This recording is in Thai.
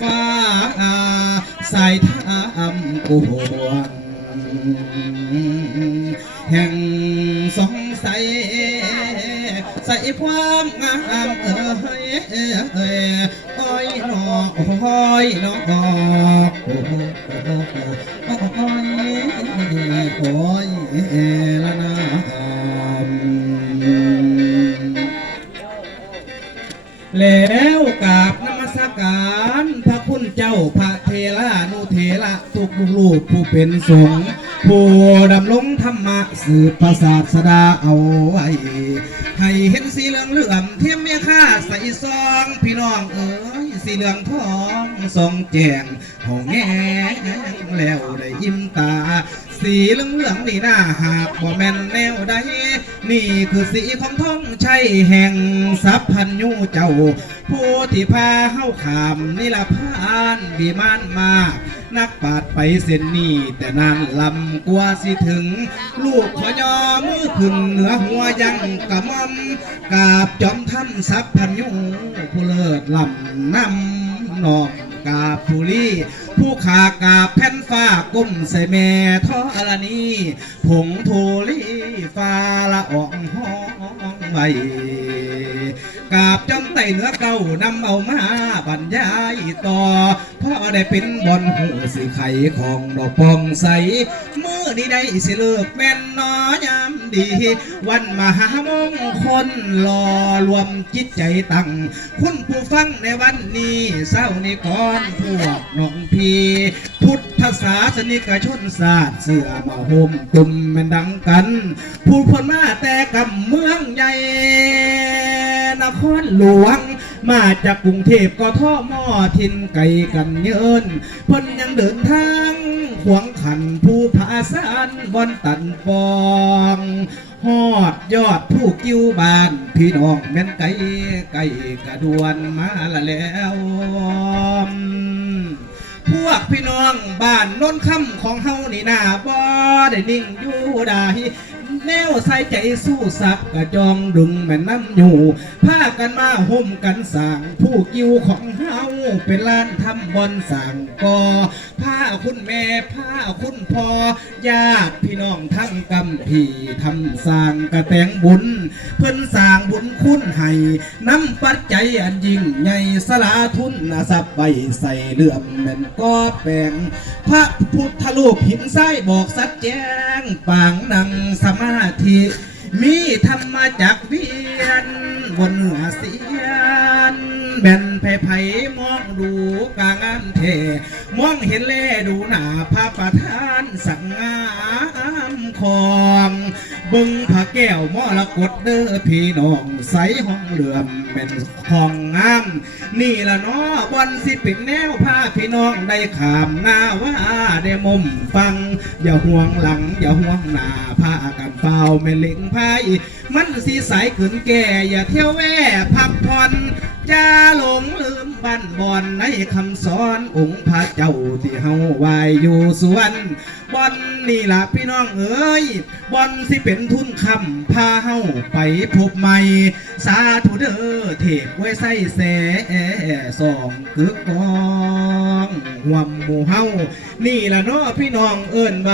ฟ้าสายทามกวงแห่งสงสัยใส่ความงามเอ้ยเอ้ยโอ้ยนอโอ้ยนอโอ้ยโอ้ยโอ้ยละนามแล้วกราบนมัสการ พระเจ้าพระเทระนุเทระทุกลูกผู้เป็นสงฆ์ผู้ดำรงธรรมะสืบประศาทสดาเอาไว้ให้เห็นสีเหลืองเหลือมเทียมเมียค่าใส่ซองพี่น้องเอ๋ยสีเหลืองทองทรงแจงหองแงแล้วได้ยิ้มตา สีเหลืองเหลืองนี่หน้าหากบ่แม่นแนวใด นี่คือสีของท้องชัยแห่งทรัพพันยูเจ้า ผู้ที่พาเฮาขามนี่ละพานบีมานมา นักปราดไปเส้นนี้ แต่นานลำกว่าสิถึง ลูกขอยอมือขึ้นเหนือหัวยังกะมอมกาบจอมท่านทรัพพันยูผู้เลิศลำนำนอก กาบผู้ลีผู้ขากาบแผ่นฟ้ากุ้มใส่แม่ท่อรณีผงโทลีฟ้าละอองห้องไว้ กาบจำไต่เนื้อเก่านำเอามาบรรยายต่อพ่อได้เป็นบอนหูสีไข่ของดอกปองใสมือนี้ได้สิเลิกแม่นน้อยามดี วันมหามงคลรอรวมจิตใจตั้งคุณผู้ฟังในวันนี้เศร้าในี้ก่อนพวกน้องพีพุทธศาสนิกชนศาสตร์เสือมาโฮมตุ่มมันดังกัน ผู้คนมาแต่กำเมืองใหญ่ รหลวง มาจากกรุงเทพก็ท่อมอทินไก่กันเยินเพิ่นยังเดินทางขวางขันผู้ผาสานบอนตันฟองฮอดยอดผู้กิ้วบานพี่น้องแม่นไก่ไก่กระดวนมาละแล้วพวกพี่น้องบ้านโน้นคำของเฮานี่นาบ่ได้นิ่งอยู่ได้ แนวใส่ใจสู้สักกระจองดึงแม่น้ำอยู่พากันมาห่มกันสร้างผู้กิ้วของเฮาเป็นล้านทำบอนสร้างกอผ้าคุณแม่ผ้าคุณพ่อญาติพี่น้องทั้งกำพี่ทำสร้างกระแตงบุญ เพิ่นสร้างบุญคุณให้น้ำปัจจัยอันยิ่งใหญ่สละทุนอาศัพย์ไปใส่เลื่อมแม่นก็แปลงพระพุทธรูปหินทรายบอกสัดแจ้งปางนังสมาธิมีธรรมาจากเวียนบนหนือเสียนแบนไผ่ไผ่มองดูกางามเทมองเห็นแลดูหน้าพระประธานสังงา ของบึงพระแก้วมรกตเด้อพี่น้องใสห้องเหลื่อมเป็นของงาม นี่ละเนาะบอนสิเป็นแนวพาพี่น้องได้ขามหน้าว่าได้มุมฟัง อย่าห่วงหลัง อย่าห่วงหน้าพากันเฝ้าไม่เล็งไพ่มันสีใสขึ้นแก่อย่าเที่ยวแว่พักผ่อนจะหลงลืม บ้านบอนในคำสอนองค์พระเจ้าที่เฮาไหวอยู่สวนบอนนี่ล่ะพี่น้องเอ้ยบอนสิเป็นทุนคำพาเฮาไปพบใหม่ สาธุเด้อเทพไว้ใส่แสสองกึกกองหวมหมู่เฮานี่ล่ะเนาะพี่น้องเอิ้นว่า